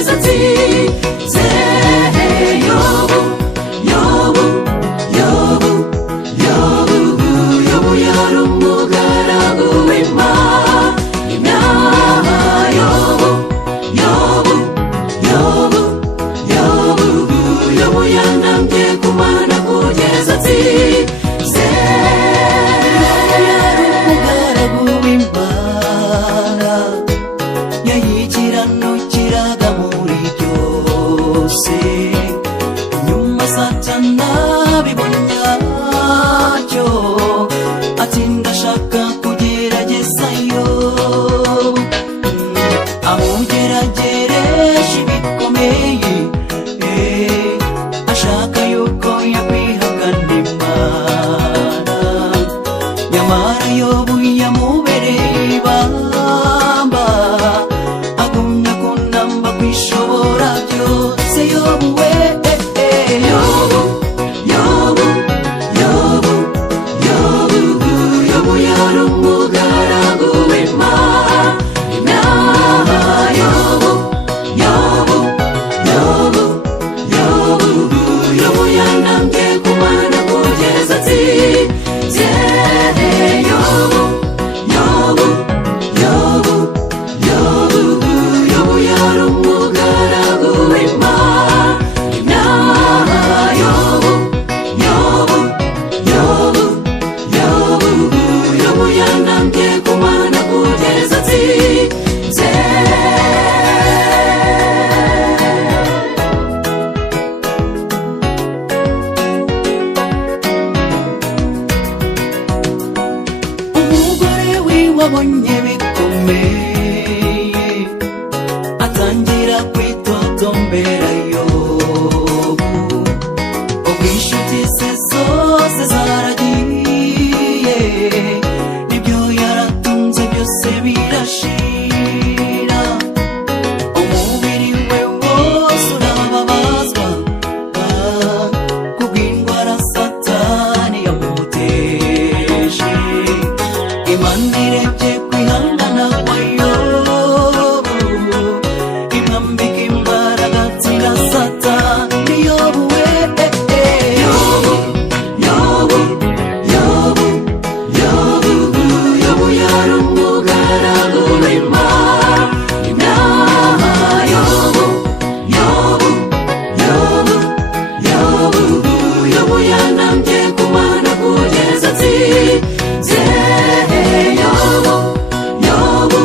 kugeza atsinze. Yobu, Yobu, Yobu, Yobu, Yobu yari umugaragu w'Imana. Yobu, Yobu, Yobu, Yobu, Yobu yanambye ku Mana kugeza atsinze. Umugaragu w'Imana yayikiranukiraga muri byose, nyuma Satani abibonye atyo ati ndashaka kugerageza Yobu. Amugerageresha ibikomeye, ashaka yuko yakwihakana Imana. Nyamara Yobu yamubereye ibamba, agumya kunamba kwishobora byose. Yobu we, Yobu, Yobu, Yobu, Yobu, Yobu yari umugaragu w'Imana. Yobu, Yobu, Yobu, Yobu, Yobu yanambye ku Mana kugeza atsinze. Yobu, Yobu, Yobu, Yobu, Yobu yari umugaragu w'Imana. Yobu, Yobu, Yobu, Yobu, Yobu yanambye ku Mana kugeza atsinze. Umugore we wabonye bikomeye, atangira kwitotombera Yobu. Ubwo inshuti ze zose zaragiye, n'ibyo yaratunze byose birashira. Umubiri we wose urababazwa kubw'indwara Satani yamuteje. Imana irebye kwihangana kwa Yobu, imwambika imbaraga atsinda Satani. Yobu we, Yobu, Yobu, Yobu, Yobu, Yobu yari umugaragu w'Imana. Yobu, Yobu, Yobu, Yobu, Yobu yanambye ku Mana kugeza atsinze. Yobu, Yobu,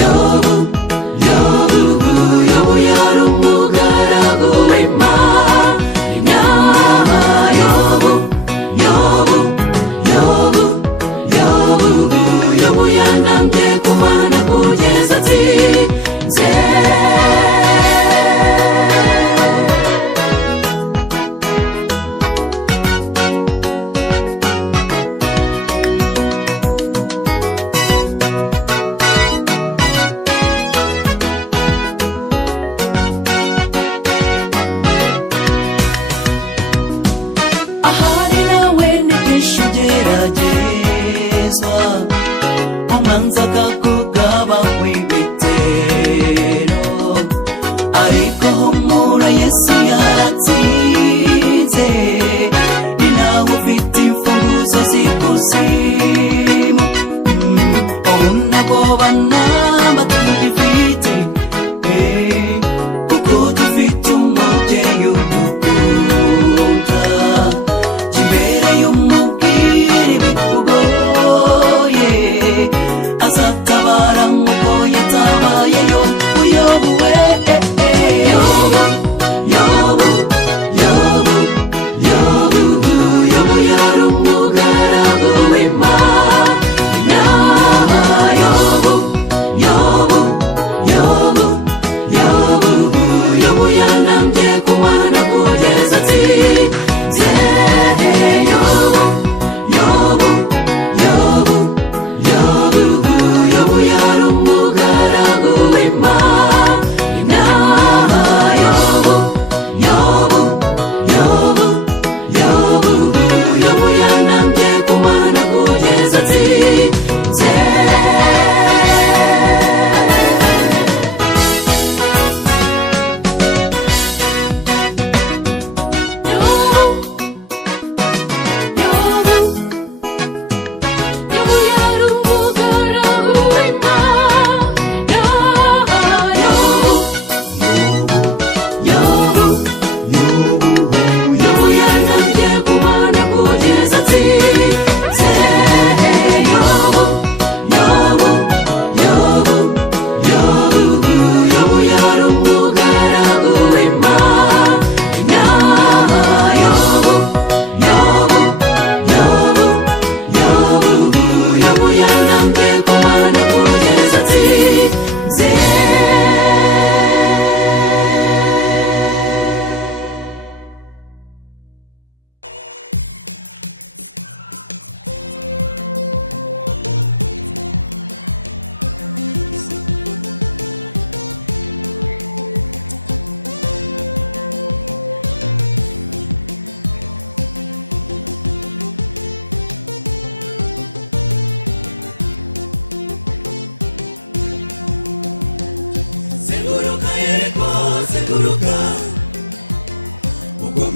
Yobu, Yobu, Yobu yari umugaragu w'Imana. Yobu, Yobu, Yobu, Yobu, Yobu yanambye ku Mana kugeza atsinze. Ahari nawe ni kenshi ugeragezwa, umwanzi akakugabaho ibitero, ariko humura Yesu yaratsinze. Ni nawe ufite imfunguzo z'ikuzimu. Ubu ntabwoba namba tugifite, kuko dufite umubyeyi udukunda. Kimbere y'umubwira ibikugoye, azatabara nk'uko yatabaye Yobu. Yobu we, Yobu, Yobu, Yobu, Yobu, Yobu yari umugaragu w'Imana.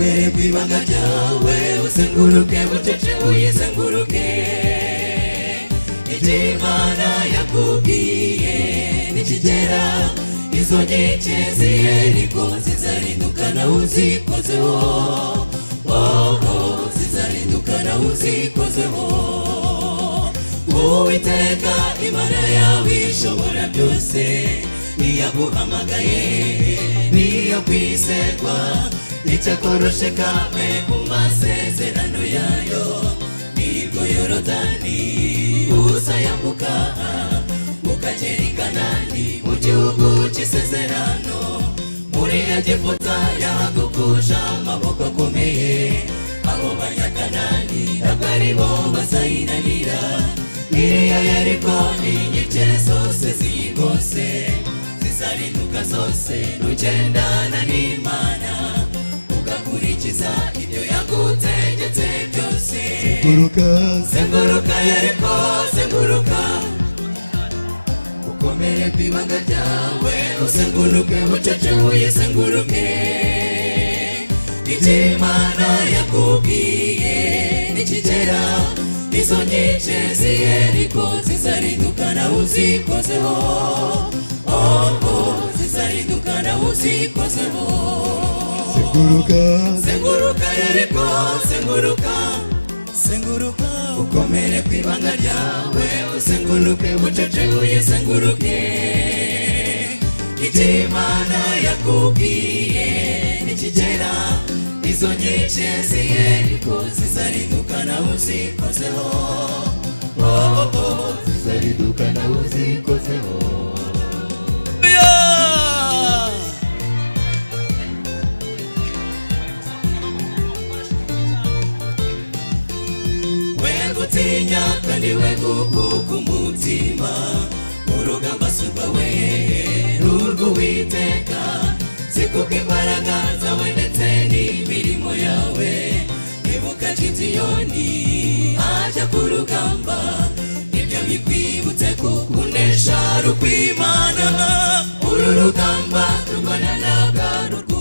ukomere kwibanga ryawe uzenguruke bucece uyizenguruke Imana yakubwiye nikigera izo nkike z'Yeriko zizarindukana uzikozeho zizarindukana uzikozeho Uwiteka Imana yawe ishobora byose niyaguhamagaye niyakwizerwa icyakoroshe kame ku masezerano yayo nibwo Yorodani uzayambuka ukagera i Kanani mu gihugu cy'isezerano muri Egiputa yahagukuje amaboko akomeye abo banyakanani ntabwo ari bo bazayinanira iriya Yeriko n'inkike zose ziyigose zizarinduka zose nugendana n'Imana ugakurikiza ibyo yagutegetse byose zenguruka Yeriko zenguruka ukomere kwibanga ryawe uzenguruke bucece uyizenguruke Imana yakubwiye nikigera izo nkike z'Yeriko zizarindukana uzikozeho zizarindukana uzikozeho zenguruka Yeriko zenguruka ukomere kwibanga ryawe uzenguruke bucece uyizenguruke Imana yakubwiye nikigera izo nkike z'Yeriko zizarindukana uzikozeho zizarindukana uzikozeho wegutinya kandi wegukuka umutima urugamba surwawe n'urw'Uwiteka zikuka imbaraga zawe ndetse n'imirimo yawe ibuka Gideyoni ajya ku rugamba ibyo bikwibutse ko kunesha rukw'Imana uru rugamba turwana n'agarurwa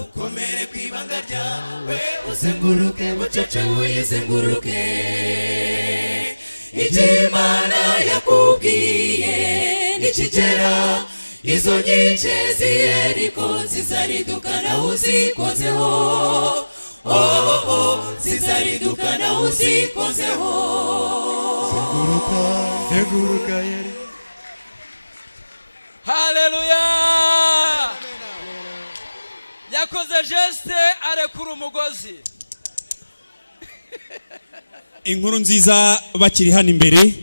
ukomere kwibanga ryawe uzenguruke bucece uyizenguruke Imana yakubwiye nikigera izo nkike z'Yeriko zizarindukana uzikozeho zizarindukana uzikozeho zenguruka Yeriko. Haleluya! Yakoze geste arekura umugozi. Inkuru nziza bakiri hano imbere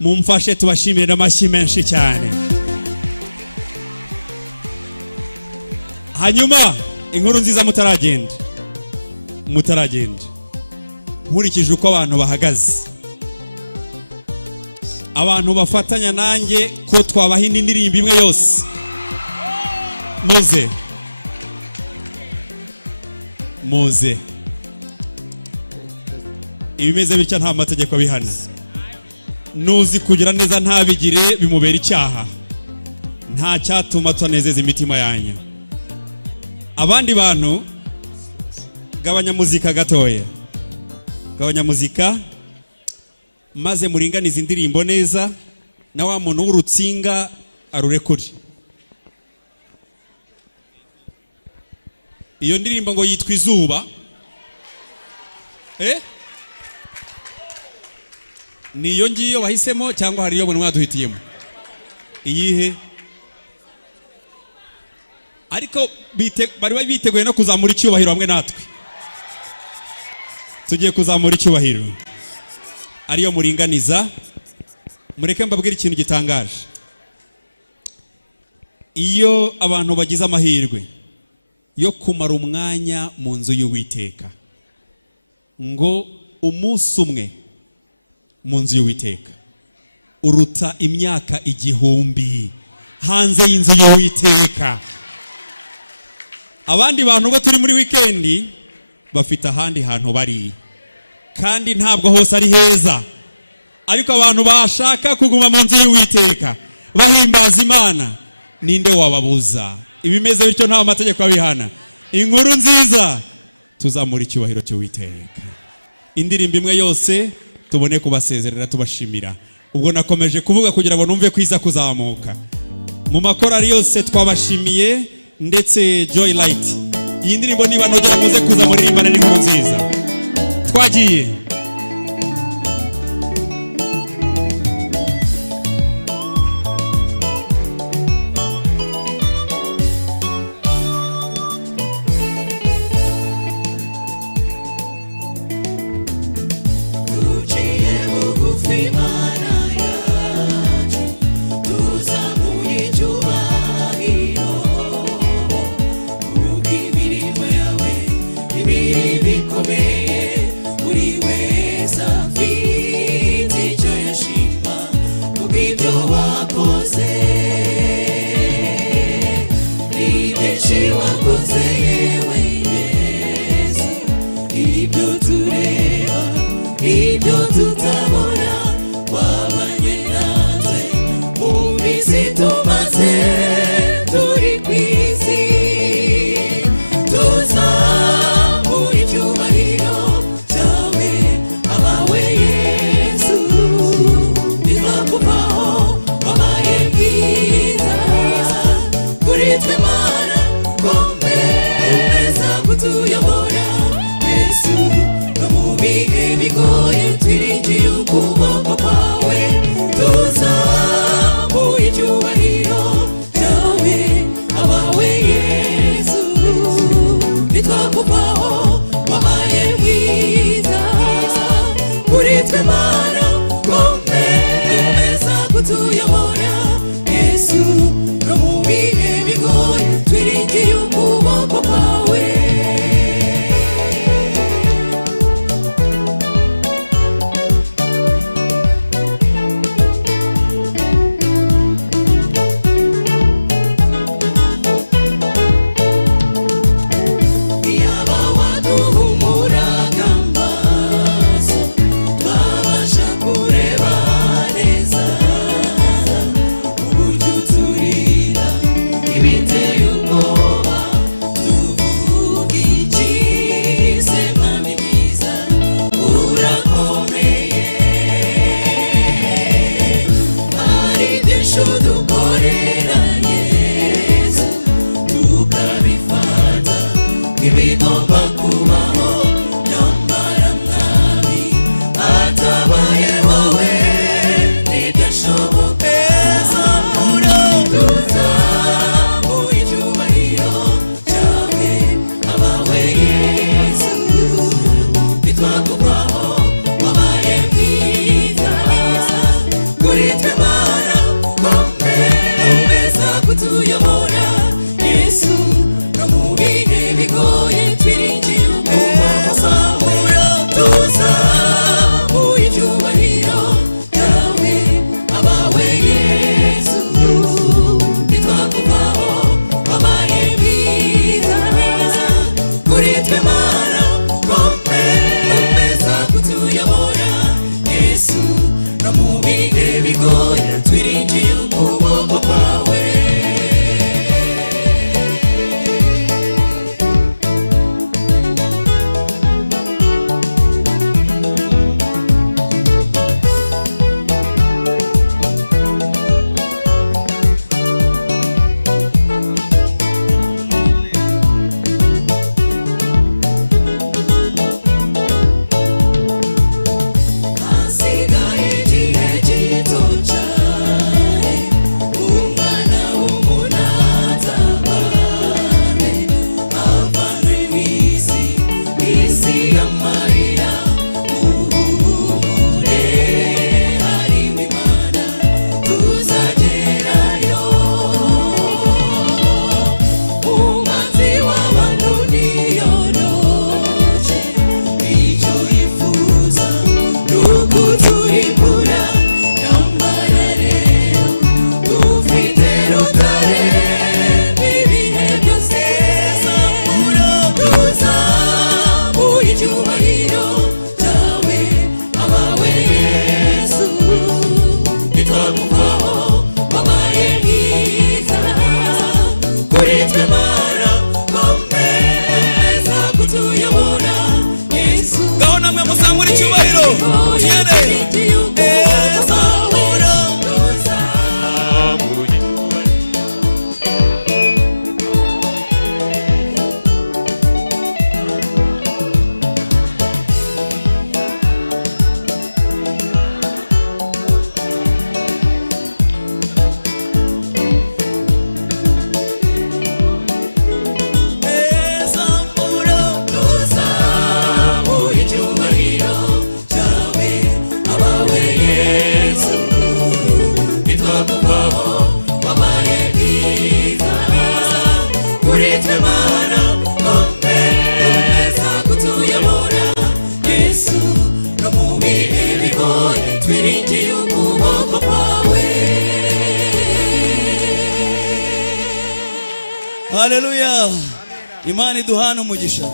mumfashe tubashimire n'amashyi menshi cyane. Hanyuma inkuru nziza mutaragenda nkurikije uko abantu bahagaze, abantu bafatanya nanjye ko twabaha indi ndirimbo imwe yose. Muze ibimeze bitya nta mategeko bihana. Nuzi kugira neza ntabigire bimubera icyaha, nta cyatuma tunezeza imitima yanyu. Abandi bantu gabanya muzika gatoya, gabanya muzika maze muringaniza indirimbo neza, na wa muntu w'urutsinga arurekure. Iyo ndirimbo ngo yitwa Izuba. Niyo ngiyo bahisemo cyangwa hari iyo mwe mwaduhitiyemo? Iyihe? Ariko bari biteguye no kuzamura icyubahiro hamwe natwe. Tugiye kuzamura icyubahiro. Ariyo muringaniza. Mureke mbabwire ikintu gitangaje. Iyo abantu bagize amahirwe yo kumara umwanya mu nzu y'Uwiteka, ngo umunsi umwe mu nzu y'Uwiteka uruta imyaka 1000 hanze y'inzu y'Uwiteka. Abandi bantu ngo turi muri weekendi bafite ahandi hantu bari, kandi ntabwo hose ari heza, ariko abantu bashaka kuguma mu nzu y'Uwiteka bahimbaza Imana, ninde wababuza? Ibimeze bityo nta mategeko abihana. Inkuru nziza, tuzamura icyubahiro cy'Uwiteka. Indirimbo imwe yose tubone kubasezerera tubashimira. Ubwo nakomeje kuvuga kugira ngo numve kwiza kuzamuka. Mu makorari yose twabashimiye, ndetse Joy Light. Iyi ndirimbo niba nogera muze kuza muririmbana n'inkuru nziza. Twagiye. bihe bigoye twiringiye ukuboko kwawe. Haleluya. Imani duhana umugisha.